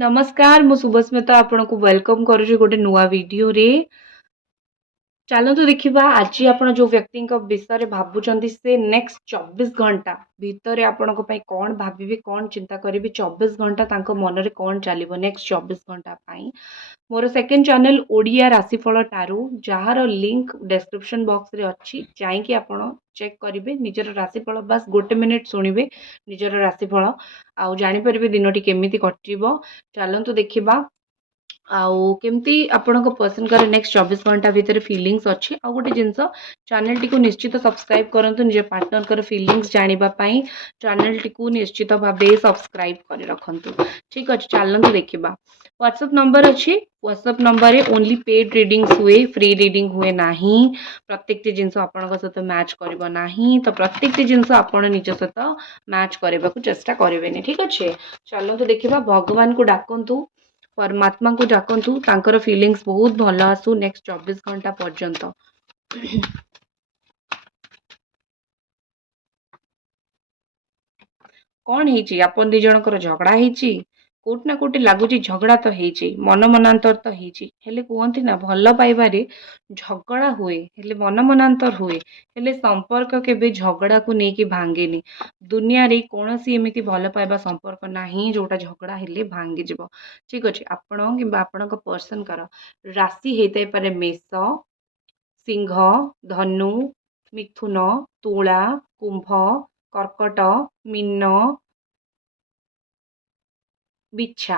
नमस्कार मु शुभस्मिता आपन को वेलकम करुछु गोटे नुआ वीडियो रे। चलतु देखिबा आज आपण जो व्यक्ति विषय भावुं से नेक्स्ट 24 घंटा भितर आपण कौन भाविबे कौन चिंता करेंगे 24 घंटा तांको मन रे कौन चलिबो नेक्स्ट 24 घंटा पाई। मोर सेकंड चैनल ओडिया राशिफल टारू जार लिंक डिस्क्रिप्शन बॉक्स रे अच्छी जाइए आपण चेक करेंगे निजर राशिफल बस गोटे मिनिट शुणिबे निजर राशिफल आउ जानि परिबे दिनटी केमिति कटिबो। चलतु देखिबा आउ केमती आपन पर्सन कर नेक्स्ट 24 घंटा भितर फीलिंग्स अच्छी आ गोटे जिनस चैनल टी को निश्चित सब्सक्राइब करंतु निज पार्टनर कर फीलिंग्स जानिबा पई चैनल टी को निश्चित भाबे सब्सक्राइब कर रखंतु। ठीक अछि चलंतु देखिबा व्हाट्सएप नंबर अच्छी व्हाट्सएप नंबर रे ओनली पेड रीडिंग्स हुए फ्री रीडिंग हुए नाही। प्रत्येक जिनस आपन सहित मैच करबो नाही तो प्रत्येक जिनस आपन निज सहित मैच करबा को चेष्टा करबेनी। ठीक अछि चलंतु देखिबा भगवान को डाकंतु परमात्मा को डाकंतु तांकर फीलिंग्स बहुत भल आसु नेक्स्ट 24 घंटा पर्यंत। कौन है आपन दी जनकर झगड़ा है कोट ना कोटी लगुच झगड़ा तो है मन मनांतर तो हेले कहते ना भल पाइबारे झगड़ा हुए हेले मन मनांतर हुए हेले संपर्क केबे झगड़ा को लेकिन भांगेनी। दुनिया रे कौन सी एमती भल पाइबा संपर्क नाही जोटा झगड़ा हेले भांगी जीव। ठीक अच्छे आपण कि आपण पर्सन कर राशि होता पारे मेष सिंह धनु मिथुन तुला कुंभ कर्कट मीन बिछा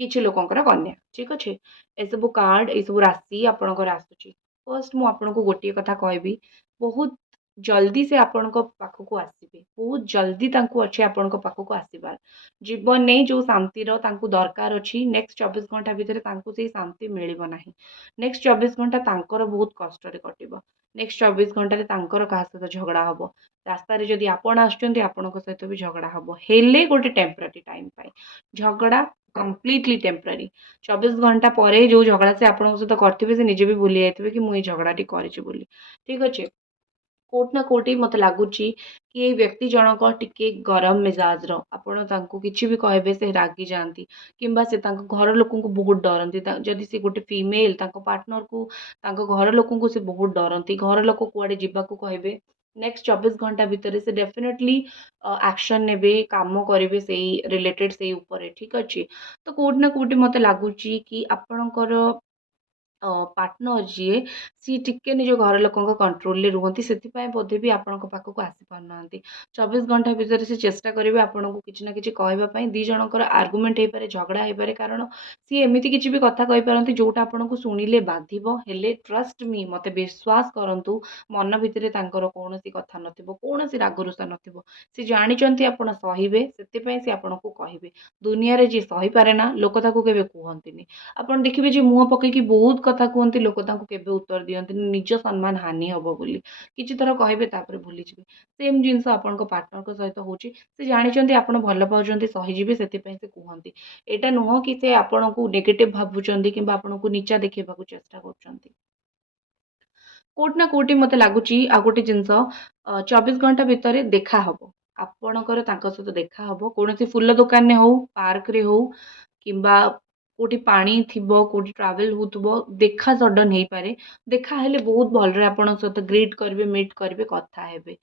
किछि लोकंकर कन्या। ठीक अच्छे ए सब कार्ड ए सब राशि आपणकर आसुची फर्स्ट मु आपनको गोटे कथा कहबी बहुत जल्दी से आपण पाखक आसबे बहुत जल्दी तांको अच्छे आपण पाखक आसबार जीवन नहीं जो शांतिर तांको दरकार अच्छी नेक्स्ट 24 घंटा भितर तांको से शांति मिलिबो नाही। नेक्स्ट 24 घंटा तांकर बहुत कष्ट रे कटिबो। नेक्स्ट 24 घंटा रे तांकर कहा सहित झगड़ा हबो रास्ता रे जदि आपण आछुचंती आपणक सहित भी झगड़ा हबो हेले गोटे टेम्पररी टाइम पाई झगड़ा कम्प्लीटली टेम्पररी 24 घंटा पर जो झगड़ा से आप सहित करते निजे भी भूली जाइए कि मुझे झगड़ाटी करी बोली। ठीक अच्छे कोट ना कोटी मत लगुच कि ये व्यक्ति जनक टिके गरम मिजाज आपण किसी भी कहबे से रागी जाती कि घर लोक बहुत डरती जदि से गोटे फीमेल पार्टनर को घर लोक से बहुत डरती घर लोक कुआडे जावाक कहबे नेक्स्ट 24 घंटा भितर से डेफिनेटली एक्शन नेबे काम करेंगे से रिलेटेड से ऊपर। ठीक अच्छे तो कोट ना कोटी मत लगुच कि आपणकर पार्टनर जी सी टिके निज घर लोक कंट्रोल रुहति से बोधे भी आपण पाखक आसी पारना 24 घंटा भितर से चेष्टा करेंगे आपन को किसी ना कि कहवाई दी जनकर आर्गुमेंट हो पारे झगड़ा हो पारे कारण सी एमती किसी भी कथा कहींपारती जोटा आपन को शुणिले बाधिबो हेले ट्रस्ट मी मते विश्वास करंतु मन भितर कौन कथा नथिबो कौन रागरुषा नथिबो सी जानिचंती आपण सहिबे सेते से आपण को कहिबे दुनिया रे जी सही पारे ना लोक ताकू केबे कहंतिनी आपण देखिबे जे मुंह पकेकी बहुत कथा कहते लोक केबे उत्तर दियंती निज सम्मान हानि हम बोली किछि थर कहबे तापर भूली जिवे सेम जिनस आपण पार्टनर सहित होची से जानिचंती आपण भल पाउचंती सहीजिबे सेतिपई से कहंती एटा नुह कि से आपण को नेगेटिव भाबुचंती किंबा आपण को नीचा देखेबाकू चेष्टा करचंती। कोट ना कोटी मते लागुची आ गोटे जिनस 24 घंटा भितर देखा हबो आपणकर तांको सहित देखा हबो कोनोसी फूल दुकान ने हो पार्क रे हो किंबा कोटी पानी थिबो कोटी ट्रैवल होतबो देखा सडन हेई पारे देखा हेले बहुत भलरे आपण सहित ग्रीट करिवे मीट करिवे कथा हेबे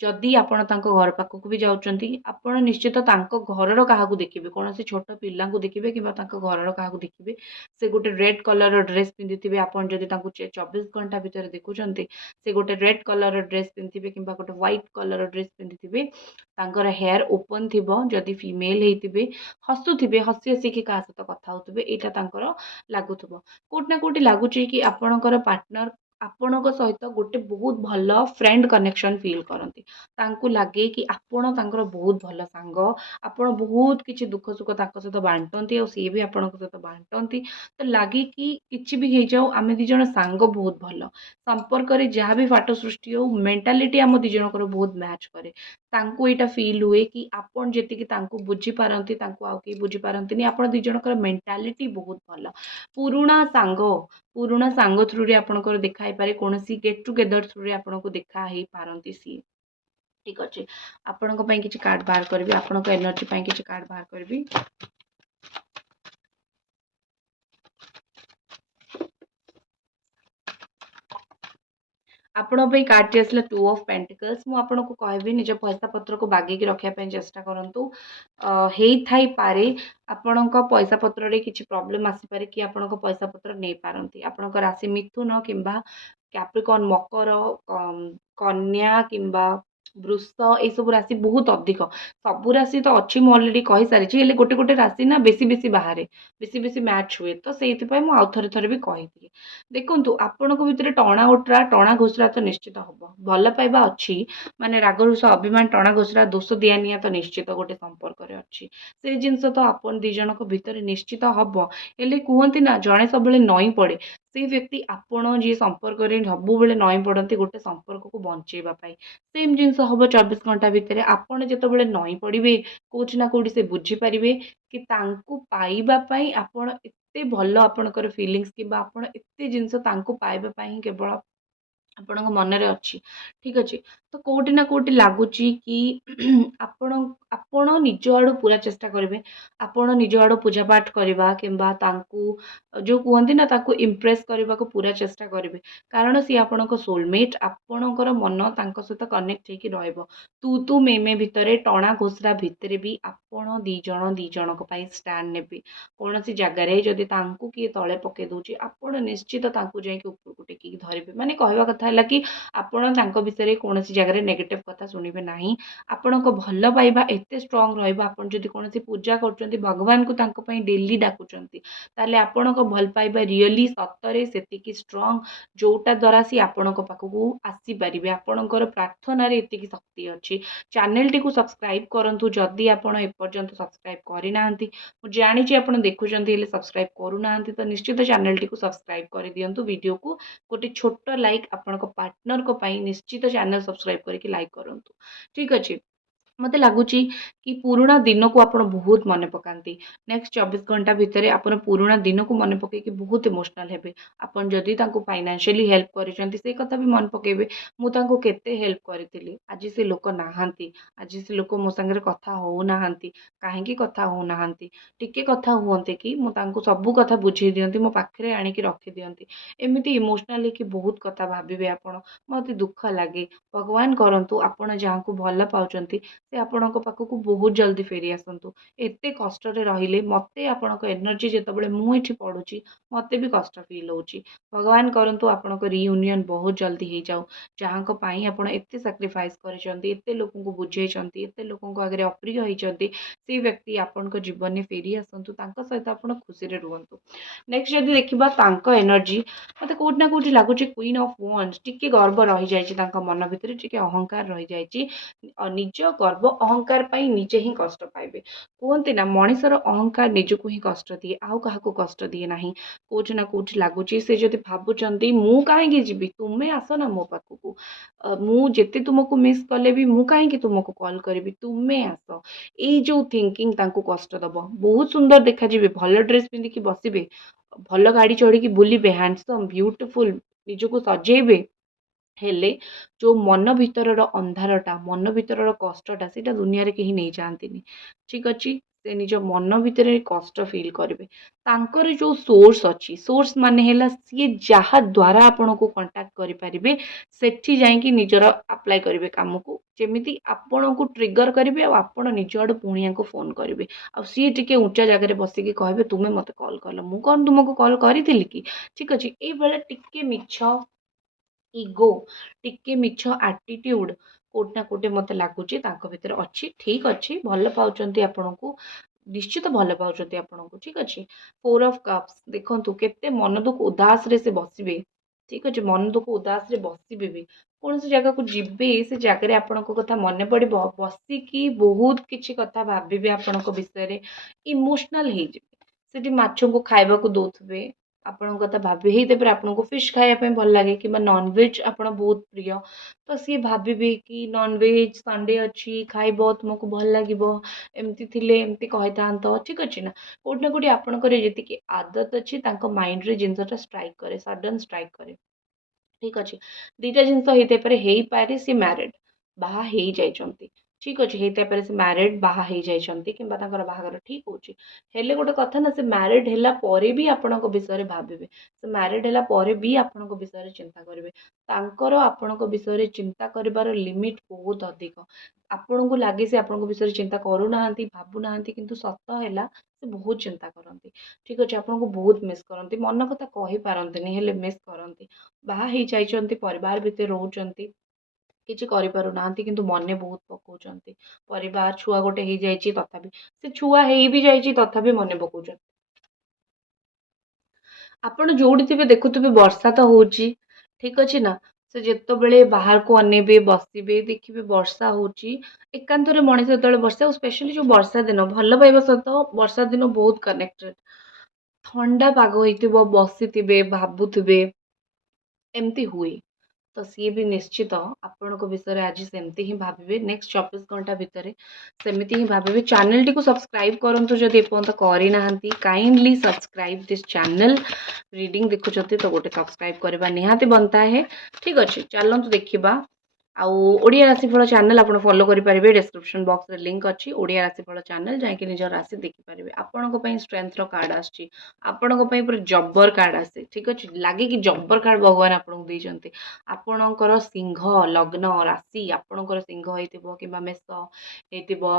जदि आपण तांको घर पाखक भी जाउचंती आपण निश्चित तांको घरर काहाकू देखिबे कोनोसी छोट पिल्ला को देखिबे किंबा तांको घरर काहाकू देखिबे से गोटे रेड कलर ड्रेस पिंधिथिबे आपण जदि तांको 24 घंटा भितर देखुचंती से गोटे रेड कलर ड्रेस पिंधिथिबे किंबा गोटे व्हाइट कलर ड्रेस पिंधिथिबे तांकर हेयर ओपन थिबो जदि फीमेल हेतिबे हसुथिबे हसी हसी कि का सहित कथा होतबे एटा तांकर लागुथबो कोट ना कोटी लागुची कि आपणकर पार्टनर आपणक सहित गोटे बहुत भल फ्रेंड कनेक्शन फील करती लगे कि आपण तांकर बहुत भल सांग आपण बहुत किसी दुख सुख सहित बांटती और सी भी आपण सहित बांटती तो लगे कि किसी भी हो जाऊ आम दिज सांग बहुत भल संपर्क जहाँ भी फाट सृष्टि हो मेंटालिटी आम दिज बहुत मैच करे यहाँ फिल हुए कि आपन जी बुझी पारती आउ कहीं बुझी पारती आप दिज मेंटालिटी बहुत भल पुराणा सांग थ्रू रे आपनकर देखा पारे कौन गेट टुगेदर थ्रू रे आपको देखा ही पारती सी। ठीक अच्छे आपण किसी कार्ड बाहर करी आपण एनर्जी किसी कार्ड बाहर करी ଆପଣଙ୍କ ପାଇଁ କାର୍ଡ଼ଟି ଆସିଲା 2 ଅଫ୍ ପେଣ୍ଟିକଲ୍ସ। ମୁଁ ଆପଣଙ୍କୁ କହିବି ନିଜ ପଇସା ପତ୍ରକୁ ବାଗେଇକି ରଖିବା ପାଇଁ ଚେଷ୍ଟା କରନ୍ତୁ। ହେଇଥାଇପାରେ ଆପଣଙ୍କ ପଇସା ପତ୍ରରେ କିଛି ପ୍ରୋବ୍ଲେମ୍ ଆସିପାରେ କି ଆପଣଙ୍କ ପଇସା ପତ୍ର ନେଇପାରନ୍ତି। ଆପଣଙ୍କ ରାଶି ମିଥୁନ କିମ୍ବା କ୍ୟାପ୍ରିକର୍ନ, ମକର, କନ୍ୟା କିମ୍ବା ବୃଷ ଏଇସବୁ ରାଶି ବହୁତ ଅଧିକ। ସବୁ ରାଶି ତ ଅଛି ମୁଁ ଅଲରେଡ଼ି କହିସାରିଛି। ହେଲେ ଗୋଟେ ଗୋଟେ ରାଶି ନା ବେଶୀ ବାହାରେ, ବେଶୀ ମ୍ୟାଚ୍ ହୁଏ। ତ ସେଇଥିପାଇଁ ମୁଁ ଆଉ ଥରେ ବି କହିଦିଏ। ଦେଖନ୍ତୁ ଆପଣଙ୍କ ଭିତରେ ଟଣା ଘୋଷରା ତ ନିଶ୍ଚିତ ହବ। ଭଲ ପାଇବା ଅଛି ମାନେ ରାଗ ରୁଷା ଅଭିମାନ ଟଣା ଘୋଷରା ଦୋଷ ଦିଆ ନିଆ ତ ନିଶ୍ଚିତ ଗୋଟେ ସମ୍ପର୍କରେ ଅଛି। ସେଇ ଜିନିଷ ତ ଆପଣ ଦି ଜଣଙ୍କ ଭିତରେ ନିଶ୍ଚିତ ହବ। ହେଲେ କୁହନ୍ତି ନା ଜଣେ ସବୁବେଳେ ନଇଁ ପଡ଼େ। ସେଇ ବ୍ୟକ୍ତି ଆପଣ ଯିଏ ସମ୍ପର୍କରେ ସବୁବେଳେ ନଇଁ ପଡ଼ନ୍ତି ଗୋଟେ ସମ୍ପର୍କକୁ ବଞ୍ଚେଇବା ପାଇଁ। ସେମ୍ ଜିନିଷ ହବ 24 ଘଣ୍ଟା ଭିତରେ। ଆପଣ ଯେତେବେଳେ ନଇଁ ପଡ଼ିବେ କୋଉଠି ନା କୋଉଠି ସେ ବୁଝିପାରିବେ କି ତାଙ୍କୁ ପାଇବା ପାଇଁ ଆପଣ ଏତେ ଭଲ ଆପଣଙ୍କର ଫିଲିଙ୍ଗସ୍ କିମ୍ବା ଆପଣ ଏତେ ଜିନିଷ ତାଙ୍କୁ ପାଇବା ପାଇଁ ହିଁ କେବଳ ଆପଣଙ୍କ ମନରେ ଅଛି। ଠିକ୍ ଅଛି। ତ କୋଉଠି ନା କୋଉଠି ଲାଗୁଛି କି ଆପଣ ଆପଣ ନିଜ ଆଡ଼ୁ ପୁରା ଚେଷ୍ଟା କରିବେ। ଆପଣ ନିଜ ଆଡ଼ୁ ପୂଜାପାଠ କରିବା କିମ୍ବା ତାଙ୍କୁ ଯୋଉ କୁହନ୍ତି ନା ତାକୁ ଇମ୍ପ୍ରେସ୍ କରିବାକୁ ପୁରା ଚେଷ୍ଟା କରିବେ। କାରଣ ସିଏ ଆପଣଙ୍କ ସୋଲମେଟ୍। ଆପଣଙ୍କର ମନ ତାଙ୍କ ସହିତ କନେକ୍ଟ ହେଇକି ରହିବ। ତୁ ମେ ଭିତରେ ଟଣା ଘୋଷରା ଭିତରେ ବି ଆପଣ ଦି ଜଣଙ୍କ ପାଇଁ ଷ୍ଟାଣ୍ଡ ନେବେ। କୌଣସି ଜାଗାରେ ଯଦି ତାଙ୍କୁ କିଏ ତଳେ ପକେଇ ଦଉଛି ଆପଣ ନିଶ୍ଚିତ ତାଙ୍କୁ ଯାଇକି ଉପରକୁ ଟେକିକି ଧରିବେ। ମାନେ କହିବା କଥା ହେଲା କି ଆପଣ ତାଙ୍କ ବିଷୟରେ କୌଣସି ଜାଗାରେ ନେଗେଟିଭ୍ କଥା ଶୁଣିବେ ନାହିଁ। ଆପଣଙ୍କ ଭଲ ପାଇବା ଏତେ ଷ୍ଟ୍ରଙ୍ଗ ରହିବ। ଆପଣ ଯଦି କୌଣସି ପୂଜା କରୁଛନ୍ତି ଭଗବାନଙ୍କୁ ତାଙ୍କ ପାଇଁ ଡେଲି ଡାକୁଛନ୍ତି ତାହେଲେ ଆପଣଙ୍କ ଭଲ ପାଇବା ରିଅଲି ସତରେ ସେତିକି ଷ୍ଟ୍ରଙ୍ଗ ଯୋଉଟା ଦ୍ୱାରା ସିଏ ଆପଣଙ୍କ ପାଖକୁ ଆସିପାରିବେ। ଆପଣଙ୍କର ପ୍ରାର୍ଥନାରେ ଏତିକି ଶକ୍ତି ଅଛି। ଚ୍ୟାନେଲଟିକୁ ସବସ୍କ୍ରାଇବ୍ କରନ୍ତୁ ଯଦି ଆପଣ ଏପର୍ଯ୍ୟନ୍ତ ସବସ୍କ୍ରାଇବ୍ କରିନାହାନ୍ତି। ମୁଁ ଜାଣିଛି ଆପଣ ଦେଖୁଛନ୍ତି ହେଲେ ସବସ୍କ୍ରାଇବ୍ କରୁନାହାନ୍ତି ତ ନିଶ୍ଚିତ ଚ୍ୟାନେଲଟିକୁ ସବସ୍କ୍ରାଇବ୍ କରିଦିଅନ୍ତୁ। ଭିଡ଼ିଓକୁ ଗୋଟେ ଛୋଟ ଲାଇକ୍ ଆପଣଙ୍କ ପାର୍ଟନରଙ୍କ ପାଇଁ ନିଶ୍ଚିତ ଚ୍ୟାନେଲ ସବସ୍କ୍ରାଇବ୍ କରିକି ଲାଇକ୍ କରନ୍ତୁ। ଠିକ୍ ଅଛି। ମତେ ଲାଗୁଛି କି ପୁରୁଣା ଦିନକୁ ଆପଣ ବହୁତ ମନେ ପକାନ୍ତି। ନେକ୍ସଟ 24 ଘଣ୍ଟା ଭିତରେ ଆପଣ ପୁରୁଣା ଦିନକୁ ମନେ ପକେଇକି ବହୁତ ଇମୋସନାଲ ହେବେ। ଆପଣ ଯଦି ତାଙ୍କୁ ଫାଇନାନ୍ସିଆଲି ହେଲ୍ପ କରିଛନ୍ତି ସେଇ କଥା ବି ମନେ ପକେଇବେ। ମୁଁ ତାଙ୍କୁ କେତେ ହେଲ୍ପ କରିଥିଲି। ଆଜି ସେ ଲୋକ ନାହାନ୍ତି। ଆଜି ସେ ଲୋକ ମୋ ସାଙ୍ଗରେ କଥା ହଉନାହାନ୍ତି। କାହିଁକି କଥା ହଉନାହାନ୍ତି? ଟିକେ କଥା ହୁଅନ୍ତେ କି ମୁଁ ତାଙ୍କୁ ସବୁ କଥା ବୁଝେଇ ଦିଅନ୍ତି, ମୋ ପାଖରେ ଆଣିକି ରଖିଦିଅନ୍ତି। ଏମିତି ଇମୋସନାଲ ହେଇକି ବହୁତ କଥା ଭାବିବେ ଆପଣ। ମତେ ଦୁଃଖ ଲାଗେ। ଭଗବାନ କରନ୍ତୁ ଆପଣ ଯାହାଙ୍କୁ ଭଲ ପାଉଛନ୍ତି ସେ ଆପଣଙ୍କ ପାଖକୁ ବହୁତ ଜଲ୍ଦି ଫେରି ଆସନ୍ତୁ। ଏତେ କଷ୍ଟରେ ରହିଲେ ମତେ ଆପଣଙ୍କ ଏନର୍ଜି ଯେତେବେଳେ ମୁଁ ଏଠି ପଡ଼ୁଛି ମତେ ବି କଷ୍ଟ ଫିଲ୍ ହଉଛି। ଭଗବାନ କରନ୍ତୁ ଆପଣଙ୍କ ରିୟୁନିୟନ ବହୁତ ଜଲ୍ଦି ହେଇଯାଉ। ଯାହାଙ୍କ ପାଇଁ ଆପଣ ଏତେ ସାକ୍ରିଫାଇସ୍ କରିଛନ୍ତି, ଏତେ ଲୋକଙ୍କୁ ବୁଝେଇଛନ୍ତି, ଏତେ ଲୋକଙ୍କ ଆଗରେ ଅପ୍ରିୟ ହେଇଛନ୍ତି, ସେଇ ବ୍ୟକ୍ତି ଆପଣଙ୍କ ଜୀବନରେ ଫେରି ଆସନ୍ତୁ। ତାଙ୍କ ସହିତ ଆପଣ ଖୁସିରେ ରୁହନ୍ତୁ। ନେକ୍ସଟ ଯଦି ଦେଖିବା ତାଙ୍କ ଏନର୍ଜି ମତେ କୋଉଠି ନା କୋଉଠି ଲାଗୁଛି କ୍ୱିନ୍ ଅଫ୍ ୱାଣ୍ଡସ୍ ଟିକେ ଗର୍ବ ରହିଯାଇଛି ତାଙ୍କ ମନ ଭିତରେ, ଟିକେ ଅହଙ୍କାର ରହିଯାଇଛି। ନିଜ ଗର୍ବ ଅହଙ୍କାର ପାଇଁ ନିଜେ ହିଁ କଷ୍ଟ ପାଇବେ। କୁହନ୍ତି ନା ମଣିଷର ଅହଙ୍କାର ନିଜକୁ ହିଁ କଷ୍ଟ ଦିଏ, ଆଉ କାହାକୁ କଷ୍ଟ ଦିଏ ନାହିଁ। କୋଉଠି ନା କୋଉଠି ଲାଗୁଛି ସେ ଯଦି ଭାବୁଛନ୍ତି ମୁଁ କାହିଁକି ଯିବି, ତୁମେ ଆସ ନା ମୋ ପାଖକୁ। ମୁଁ ଯେତେ ତୁମକୁ ମିସ୍ କଲେ ବି ମୁଁ କାହିଁକି ତୁମକୁ କଲ୍ କରିବି, ତୁମେ ଆସ। ଏଇ ଯୋଉ ଥିଙ୍କିଙ୍ଗ ତାଙ୍କୁ କଷ୍ଟ ଦବ। ବହୁତ ସୁନ୍ଦର ଦେଖାଯିବେ, ଭଲ ଡ୍ରେସ୍ ପିନ୍ଧିକି ବସିବେ, ଭଲ ଗାଡ଼ି ଚଢ଼ିକି ବୁଲିବେ, ହ୍ୟାଣ୍ଡସମ୍ ବ୍ୟୁଟିଫୁଲ ନିଜକୁ ସଜେଇବେ। ହେଲେ ଯୋଉ ମନ ଭିତରର ଅନ୍ଧାରଟା, ମନ ଭିତରର କଷ୍ଟଟା ସେଇଟା ଦୁନିଆରେ କେହି ନେଇଯାଆନ୍ତିନି। ଠିକ୍ ଅଛି। ସେ ନିଜ ମନ ଭିତରେ କଷ୍ଟ ଫିଲ୍ କରିବେ। ତାଙ୍କର ଯୋଉ ସୋର୍ସ ଅଛି, ସୋର୍ସ ମାନେ ହେଲା ସିଏ ଯାହା ଦ୍ୱାରା ଆପଣଙ୍କୁ କଣ୍ଟାକ୍ଟ କରିପାରିବେ ସେଠି ଯାଇକି ନିଜର ଆପ୍ଲାଏ କରିବେ କାମକୁ। ଯେମିତି ଆପଣଙ୍କୁ ଟ୍ରିଗର କରିବେ ଆଉ ଆପଣ ନିଜ ଆଡ଼ୁ ପୁଣି ୟାଙ୍କୁ ଫୋନ୍ କରିବେ। ଆଉ ସିଏ ଟିକେ ଉଞ୍ଚା ଜାଗାରେ ବସିକି କହିବେ ତୁମେ ମୋତେ କଲ୍ କଲ, ମୁଁ କଣ ତୁମକୁ କଲ୍ କରିଥିଲି କି? ଠିକ୍ ଅଛି। ଏଇଭଳିଆ ଟିକେ ମିଛ ଇଗୋ, ଟିକେ ମିଛ ଆଟିଟ୍ୟୁଡ କୋଉଠି ନା କୋଉଠି ମତେ ଲାଗୁଛି ତାଙ୍କ ଭିତରେ ଅଛି। ଠିକ୍ ଅଛି। ଭଲ ପାଉଛନ୍ତି ଆପଣଙ୍କୁ, ନିଶ୍ଚିତ ଭଲ ପାଉଛନ୍ତି ଆପଣଙ୍କୁ। ଠିକ୍ ଅଛି। 4 ଅଫ୍ କପ୍ସ ଦେଖନ୍ତୁ କେତେ ମନ ଦୁଃଖ ଉଦାସରେ ସେ ବସିବେ। ଠିକ୍ ଅଛି। ମନ ଦୁଃଖ ଉଦାସରେ ବସିବେ ବି। କୌଣସି ଜାଗାକୁ ଯିବେ ସେ ଜାଗାରେ ଆପଣଙ୍କ କଥା ମନେ ପଡ଼ିବ, ବସିକି ବହୁତ କିଛି କଥା ଭାବିବେ ଆପଣଙ୍କ ବିଷୟରେ, ଇମୋସନାଲ ହେଇଯିବେ। ସେଠି ମାଛଙ୍କୁ ଖାଇବାକୁ ଦଉଥିବେ, ଆପଣଙ୍କ କଥା ଭାବି ହେଇଥାଇପାରେ ଆପଣଙ୍କୁ ଫିsh ଖାଇବା ପାଇଁ ଭଲ ଲାଗେ କିମ୍ବା ନନଭେଜ ଆପଣ ବହୁତ ପ୍ରିୟ, ତ ସିଏ ଭାବିବେ କି ନନଭେଜ ସଣ୍ଡେ ଅଛି ଖାଇବ ତୁମକୁ ଭଲ ଲାଗିବ, ଏମିତି ଥିଲେ ଏମିତି କହିଥାନ୍ତ। ଠିକ୍ ଅଛି ନା। କୋଉଠି ନା କୋଉଠି ଆପଣଙ୍କର ଯେତିକି ଆଦତ ଅଛି ତାଙ୍କ ମାଇଣ୍ଡରେ ଜିନିଷଟା ଷ୍ଟ୍ରାଇକ୍ କରେ, ସଡନ୍ ଷ୍ଟ୍ରାଇକ୍ କରେ। ଠିକ୍ ଅଛି। ଦିଟା ଜିନିଷ ହେଇଥାଇପାରେ, ହେଇପାରେ ସେ ମ୍ୟାରେଡ୍, ବାହା ହେଇଯାଇଛନ୍ତି। ठीक अच्छे ହେଇଥାଇ ପାରେ ସେ ମ୍ୟାରେଡ୍ ବାହା ହେଇଯାଇଛନ୍ତି କିମ୍ବା ତାଙ୍କର ବାହାଘର ଠିକ୍ ହେଉଛି ହେଲେ ଗୋଟେ କଥା ନା ସେ ମ୍ୟାରେଡ୍ ହେଲା ପରେ ବି ଆପଣଙ୍କ ବିଷୟରେ ଭାବିବେ ସେ ମ୍ୟାରେଡ୍ ହେଲା ପରେ ବି ଆପଣଙ୍କ ବିଷୟରେ ଚିନ୍ତା କରିବେ ତାଙ୍କର ଆପଣଙ୍କ ବିଷୟରେ ଚିନ୍ତା କରିବାର ଲିମିଟ୍ ବହୁତ ଅଧିକ ଆପଣଙ୍କୁ ଲାଗେ ସେ ଆପଣଙ୍କ ବିଷୟରେ ଚିନ୍ତା କରୁନାହାନ୍ତି ଭାବୁନାହାନ୍ତି କିନ୍ତୁ ସତ ହେଲା ସେ ବହୁତ ଚିନ୍ତା କରନ୍ତି ଠିକ୍ ଅଛି ଆପଣଙ୍କୁ ବହୁତ ମିସ୍ କରନ୍ତି ମନ କଥା କହିପାରନ୍ତିନି ହେଲେ ମିସ୍ କରନ୍ତି ବାହା ହେଇଯାଇଛନ୍ତି ପରିବାର ଭିତରେ ରହୁଛନ୍ତି କିଛି କରିପାରୁନାହାନ୍ତି କିନ୍ତୁ ମନେ ବହୁତ ପକଉଛନ୍ତି ପରିବାର ଛୁଆ ଗୋଟେ ହେଇଯାଇଛି ତଥାପି ସେ ଛୁଆ ହେଇ ବି ଯାଇଛି ତଥାପି ମନେ ପକଉଛନ୍ତି ଆପଣ ଯୋଉଠି ଥିବେ ଦେଖୁଥିବେ ବର୍ଷା ତ ହଉଛି ଠିକ ଅଛି ନା ସେ ଯେତେବେଳେ ବାହାରକୁ ଅନେଇବେ ବସିବେ ଦେଖିବେ ବର୍ଷା ହଉଛି ଏକାନ୍ତରେ ମଣିଷ ଯେତେବେଳେ ବର୍ଷା ଆଉ ସ୍ପେଶାଲି ଯୋଉ ବର୍ଷା ଦିନ ଭଲ ପାଇବା ସହିତ ବର୍ଷା ଦିନ ବହୁତ କନେକ୍ଟେଡ ଥଣ୍ଡା ପାଗ ହେଇଥିବ ବସିଥିବେ ଭାବୁଥିବେ ଏମିତି ହୁଏ ତ ସିଏ ବି ନିଶ୍ଚିତ ଆପଣଙ୍କ ବିଷୟରେ ଆଜି ସେମିତି ହିଁ ଭାବିବେ ନେକ୍ସଟ 24 ଘଣ୍ଟା ଭିତରେ ସେମିତି ହିଁ ଭାବିବେ ଚ୍ୟାନେଲଟିକୁ ସବସ୍କ୍ରାଇବ କରନ୍ତୁ ଯଦି ଏପର୍ଯ୍ୟନ୍ତ କରିନାହାନ୍ତି kindly subscribe this channel reading ଦେଖୁଛନ୍ତି ତ ଗୋଟେ ସବସ୍କ୍ରାଇବ କରିବା ନିହାତି ବନତା है ଠିକ୍ ଅଛି ଚାଲନ୍ତୁ ଦେଖିବା ଆଉ ଓଡ଼ିଆ ରାଶିଫଳ ଚ୍ୟାନେଲ ଆପଣ ଫଲୋ କରିପାରିବେ ଡେସ୍କ୍ରିପସନ ବକ୍ସରେ ଲିଙ୍କ ଅଛି ଓଡ଼ିଆ ରାଶିଫଳ ଚ୍ୟାନେଲ ଯାଇକି ନିଜ ରାଶି ଦେଖିପାରିବେ ଆପଣଙ୍କ ପାଇଁ ଷ୍ଟ୍ରେଂଥର କାର୍ଡ ଆସୁଛି ଆପଣଙ୍କ ପାଇଁ ପୁରା ଜବ୍ବର କାର୍ଡ ଆସେ ଠିକ୍ ଅଛି ଲାଗେ କି ଜବ୍ବର କାର୍ଡ ଭଗବାନ ଆପଣଙ୍କୁ ଦେଇଛନ୍ତି ଆପଣଙ୍କର ସିଂହ ଲଗ୍ନ ରାଶି ଆପଣଙ୍କର ସିଂହ ହେଇଥିବ କିମ୍ବା ମେଷ ହେଇଥିବ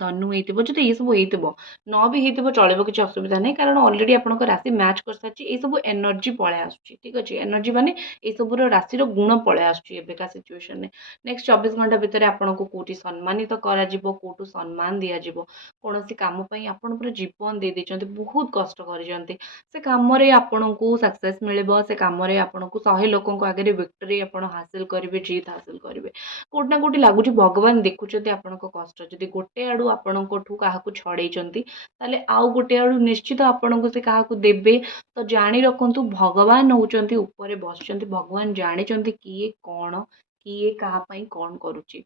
ଧନୁ ହେଇଥିବ ଯଦି ଏସବୁ ହେଇଥିବ ନ ବି ହେଇଥିବ ଚଳିବ କିଛି ଅସୁବିଧା ନାହିଁ କାରଣ ଅଲରେଡି ଆପଣଙ୍କ ରାଶି ମ୍ୟାଚ୍ କରିସାରିଛି ଏସବୁ ଏନର୍ଜି ପଳେଇ ଆସୁଛି ଠିକ୍ ଅଛି ଏନର୍ଜି ମାନେ ଏସବୁର ରାଶିର ଗୁଣ ପଳେଇ ଆସୁଛି ଏବେକା ସିଚୁଏସନରେ ନେକ୍ସଟ 24 ଘଣ୍ଟା ଭିତରେ ଆପଣଙ୍କୁ କୋଉଠି ସମ୍ମାନିତ କରାଯିବ କୋଉଠୁ ସମ୍ମାନ ଦିଆଯିବ କୌଣସି କାମ ପାଇଁ ଆପଣ ପୁରା ଜୀବନ ଦେଇ ଦେଇଛନ୍ତି ବହୁତ କଷ୍ଟ କରିଛନ୍ତି ସେ କାମରେ ଆପଣଙ୍କୁ ସକ୍ସେସ୍ ମିଳିବ ସେ କାମରେ ଆପଣଙ୍କୁ 100 ଲୋକଙ୍କ ଆଗରେ ଭିକ୍ଟୋରୀ ଆପଣ ହାସିଲ କରିବେ ଜିତ୍ ହାସିଲ କରିବେ କୋଉଠି ନା କୋଉଠି ଲାଗୁଛି ଭଗବାନ ଦେଖୁଛନ୍ତି ଆପଣଙ୍କ କଷ୍ଟ ଯଦି ଗୋଟେ ଆଡୁ ଆପଣଙ୍କଠୁ କାହାକୁ ଛଡେଇଛନ୍ତି ତାହେଲେ ଆଉ ଗୋଟେ ଆଡୁ ନିଶ୍ଚିତ ଆପଣଙ୍କୁ ସେ କାହାକୁ ଦେବେ ତ ଜାଣି ରଖନ୍ତୁ ଭଗବାନ ହଉଛନ୍ତି ଉପରେ ବସିଛନ୍ତି ଭଗବାନ ଜାଣିଛନ୍ତି କିଏ କଣ କିଏ କାହା ପାଇଁ କଣ କରୁଛି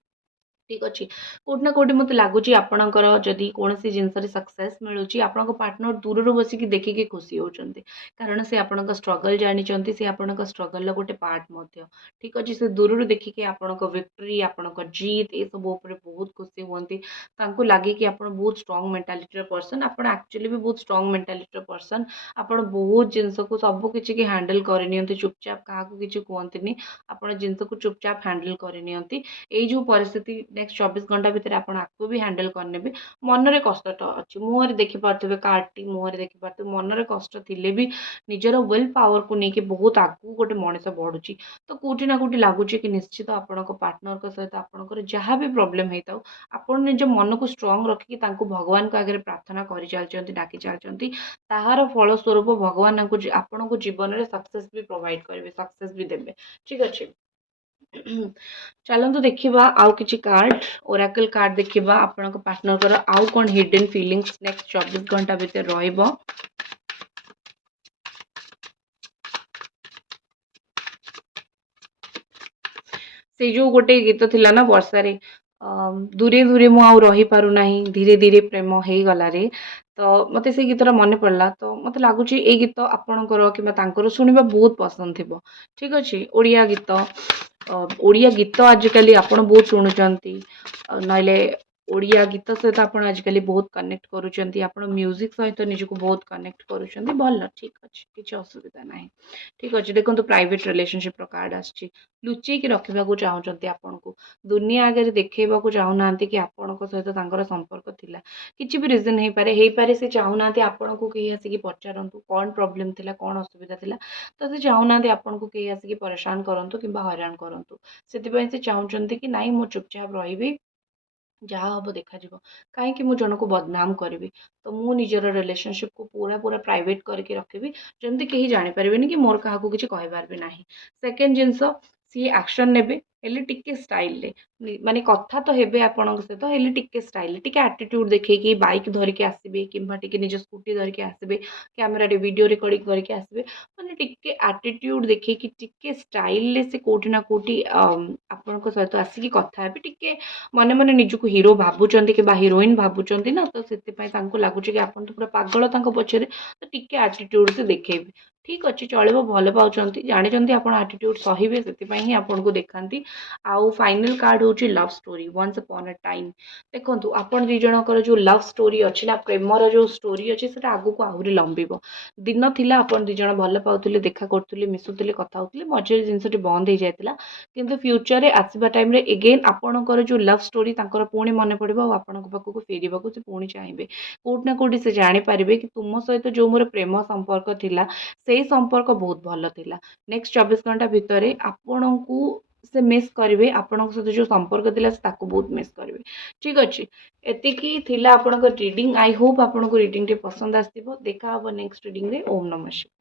ଠିକ୍ ଅଛି କୋଉଠି ନା କୋଉଠି ମୋତେ ଲାଗୁଛି ଆପଣଙ୍କର ଯଦି କୌଣସି ଜିନିଷରେ ସକ୍ସେସ୍ ମିଳୁଛି ଆପଣଙ୍କ ପାର୍ଟନର ଦୂରରୁ ବସିକି ଦେଖିକି ଖୁସି ହେଉଛନ୍ତି କାରଣ ସେ ଆପଣଙ୍କ ଷ୍ଟ୍ରଗଲ୍ ଜାଣିଛନ୍ତି ସେ ଆପଣଙ୍କ ଷ୍ଟ୍ରଗଲ୍ର ଗୋଟେ ପାର୍ଟ ମଧ୍ୟ ଠିକ୍ ଅଛି ସେ ଦୂରରୁ ଦେଖିକି ଆପଣଙ୍କ ଭିକ୍ଟୋରୀ ଆପଣଙ୍କ ଜିତ୍ ଏସବୁ ଉପରେ ବହୁତ ଖୁସି ହୁଅନ୍ତି ତାଙ୍କୁ ଲାଗେ କି ଆପଣ ବହୁତ ଷ୍ଟ୍ରଙ୍ଗ ମେଣ୍ଟାଲିଟିର ପର୍ସନ୍ ଆପଣ ଆକ୍ଚୁଆଲି ବି ବହୁତ ଷ୍ଟ୍ରଙ୍ଗ ମେଣ୍ଟାଲିଟିର ପର୍ସନ୍ ଆପଣ ବହୁତ ଜିନିଷକୁ ସବୁ କିଛିକି ହ୍ୟାଣ୍ଡେଲ୍ କରିନିଅନ୍ତି ଚୁପଚାପ କାହାକୁ କିଛି କୁହନ୍ତିନି ଆପଣ ଜିନିଷକୁ ଚୁପଚାପ ହ୍ୟାଣ୍ଡେଲ୍ କରିନିଅନ୍ତି ଏଇ ଯେଉଁ ପରିସ୍ଥିତି ନେକ୍ସଟ 24 ଘଣ୍ଟା ଭିତରେ ଆପଣ ଆକୁ ବି ହ୍ୟାଣ୍ଡେଲ୍ କରିନେବେ ମନରେ କଷ୍ଟ ତ ଅଛି ମୁହଁରେ ଦେଖିପାରୁଥିବେ କାର୍ଡଟି ମୁହଁରେ ଦେଖିପାରୁଥିବେ ମନରେ କଷ୍ଟ ଥିଲେ ବି ନିଜର ୱିଲ୍ ପାୱାରକୁ ନେଇକି ବହୁତ ଆଗକୁ ଗୋଟେ ମଣିଷ ବଢ଼ୁଛି ତ କୋଉଠି ନା କୋଉଠି ଲାଗୁଛି କି ନିଶ୍ଚିତ ଆପଣଙ୍କ ପାର୍ଟନରଙ୍କ ସହିତ ଆପଣଙ୍କର ଯାହା ବି ପ୍ରୋବ୍ଲେମ୍ ହେଇଥାଉ ଆପଣ ନିଜ ମନକୁ ଷ୍ଟ୍ରଙ୍ଗ ରଖିକି ତାଙ୍କୁ ଭଗବାନଙ୍କ ଆଗରେ ପ୍ରାର୍ଥନା କରିଚାଲିଛନ୍ତି ଡାକି ଚାଲିଛନ୍ତି ତାହାର ଫଳସ୍ୱରୂପ ଭଗବାନ ଆପଣଙ୍କୁ ଜୀବନରେ ସକ୍ସେସ୍ ବି ପ୍ରୋଭାଇଡ଼ କରିବେ ସକ୍ସେସ୍ ବି ଦେବେ ଠିକ୍ ଅଛି ଚାଲନ୍ତୁ ଦେଖିବା ଆଉ କିଛି କାର୍ଡ ଓରାକଲ କାର୍ଡ ଦେଖିବା ଆପଣଙ୍କ ପାର୍ଟନରଙ୍କର ଆଉ କ'ଣ ହିଡେନ୍ ଫିଲିଂସ୍ ନେକ୍ସଟ 24 ଘଣ୍ଟା ଭିତରେ ରହିବ ସେଇ ଯୋଉ ଗୋଟେ ଗୀତ ଥିଲା ନା ବର୍ଷାରେ ଦୂରେ ଦୂରେ ମୁଁ ଆଉ ରହିପାରୁନାହିଁ ଧୀରେ ଧୀରେ ପ୍ରେମ ହେଇଗଲାରେ ତ ମୋତେ ସେଇ ଗୀତଟା ମନେ ପଡ଼ିଲା ତ ମୋତେ ଲାଗୁଛି ଏଇ ଗୀତ ଆପଣଙ୍କର କିମ୍ବା ତାଙ୍କର ଶୁଣିବା ବହୁତ ପସନ୍ଦ ଥିବ ଠିକ୍ ଅଛି ଓଡ଼ିଆ ଗୀତ ଆଜିକାଲି ଆପଣ ବହୁତ ଶୁଣୁଛନ୍ତି ନହେଲେ ଓଡ଼ିଆ ଗୀତ ସହିତ ଆପଣ ଆଜିକାଲି ବହୁତ କନେକ୍ଟ କରୁଛନ୍ତି ଆପଣ ମ୍ୟୁଜିକ୍ ସହିତ ନିଜକୁ ବହୁତ କନେକ୍ଟ କରୁଛନ୍ତି ଭଲ ଠିକ୍ ଅଛି କିଛି ଅସୁବିଧା ନାହିଁ ଠିକ୍ ଅଛି ଦେଖନ୍ତୁ ପ୍ରାଇଭେଟ୍ ରିଲେସନସିପ୍ର କାର୍ଡ଼ ଆସିଛି ଲୁଚେଇକି ରଖିବାକୁ ଚାହୁଁଛନ୍ତି ଆପଣଙ୍କୁ ଦୁନିଆ ଆଗରେ ଦେଖେଇବାକୁ ଚାହୁଁନାହାନ୍ତି କି ଆପଣଙ୍କ ସହିତ ତାଙ୍କର ସମ୍ପର୍କ ଥିଲା କିଛି ବି ରିଜନ୍ ହେଇପାରେ ସେ ଚାହୁଁନାହାନ୍ତି ଆପଣଙ୍କୁ କେହି ଆସିକି ପଚାରନ୍ତୁ କ'ଣ ପ୍ରୋବ୍ଲେମ୍ ଥିଲା କ'ଣ ଅସୁବିଧା ଥିଲା ତ ସେ ଚାହୁଁନାହାନ୍ତି ଆପଣଙ୍କୁ କେହି ଆସିକି ପରେଶାନ କରନ୍ତୁ କିମ୍ବା ହଇରାଣ କରନ୍ତୁ ସେଥିପାଇଁ ସେ ଚାହୁଁଛନ୍ତି କି ନାଇଁ ମୁଁ ଚୁପଚାପ ରହିବି ଯାହା ହବ ଦେଖାଯିବ କାହିଁକି ମୁଁ ଜଣକୁ ବଦନାମ କରିବି ତ ମୁଁ ନିଜର ରିଲେସନସିପ୍କୁ ପୁରା ପ୍ରାଇଭେଟ୍ କରିକି ରଖିବି ଯେମିତି କେହି ଜାଣିପାରିବେନି କି ମୋର କାହାକୁ କିଛି କହିବାର ବି ନାହିଁ ସେକେଣ୍ଡ ଜିନିଷ ସିଏ ଆକ୍ସନ୍ ନେବେ ହେଲେ ଟିକେ ଷ୍ଟାଇଲରେ ମାନେ କଥା ତ ହେବେ ଆପଣଙ୍କ ସହିତ ହେଲେ ଟିକେ ଷ୍ଟାଇଲରେ ଟିକେ ଆଟିଟ୍ୟୁଡ଼ ଦେଖେଇକି ବାଇକ୍ ଧରିକି ଆସିବେ କିମ୍ବା ଟିକେ ନିଜ ସ୍କୁଟି ଧରିକି ଆସିବେ କ୍ୟାମେରାରେ ଭିଡ଼ିଓ ରେକର୍ଡ଼ିଂ କରିକି ଆସିବେ ମାନେ ଟିକେ ଆଟିଟ୍ୟୁଡ଼ ଦେଖେଇକି ଟିକେ ଷ୍ଟାଇଲରେ ସେ କେଉଁଠି ନା କେଉଁଠି ଆପଣଙ୍କ ସହିତ ଆସିକି କଥା ହେବେ ଟିକେ ମନେ ମନେ ନିଜକୁ ହିରୋ ଭାବୁଛନ୍ତି କିମ୍ବା ହିରୋଇନ୍ ଭାବୁଛନ୍ତି ନା ତ ସେଥିପାଇଁ ତାଙ୍କୁ ଲାଗୁଛି କି ଆପଣ ତ ପୁରା ପାଗଳ ତାଙ୍କ ପଛରେ ତ ଟିକେ ଆଟିଟ୍ୟୁଡ଼ ସେ ଦେଖେଇବେ ठीक अच्छे चलो भल पाँच जानते आप आटीट्यूड सहे से ही आपन को देखा आउ फाइनल कार्ड हूँ love story once upon a time देखो आपन दी जनकर जो लव स्टोरी अच्छी ना प्रेमर जो स्टोरी अच्छी से आगू को आहरी लंबिब दिन थिला आपन दी जन भल पाउले देखा करुले मिशुले कथा होते मझे जिनस बंद हो जाता किंतु फ्यूचर रे आसवा टाइम रे एगेन आपणकर जो लव स्टोरी पुणी मन पड़ो आपण पाखक फेर से पुणी चाहिए कोट ना कोटी से जानीपारे कि तुम सहित जो मोर प्रेम संपर्क थिला से संपर्क बहुत भल थिला नेक्स्ट 24 घंटा भितर आपण को से मिस करेंगे आपण सहित जो संपर्क थिला ताको बहुत मिस करेंगे ठीक अच्छे एतिकी थिला आपणकर रीडिंग आई होप आपको रीडिंग टे पसंद आसो देखा नेक्स्ट रीडिंग रे ओम नमः शिवाय।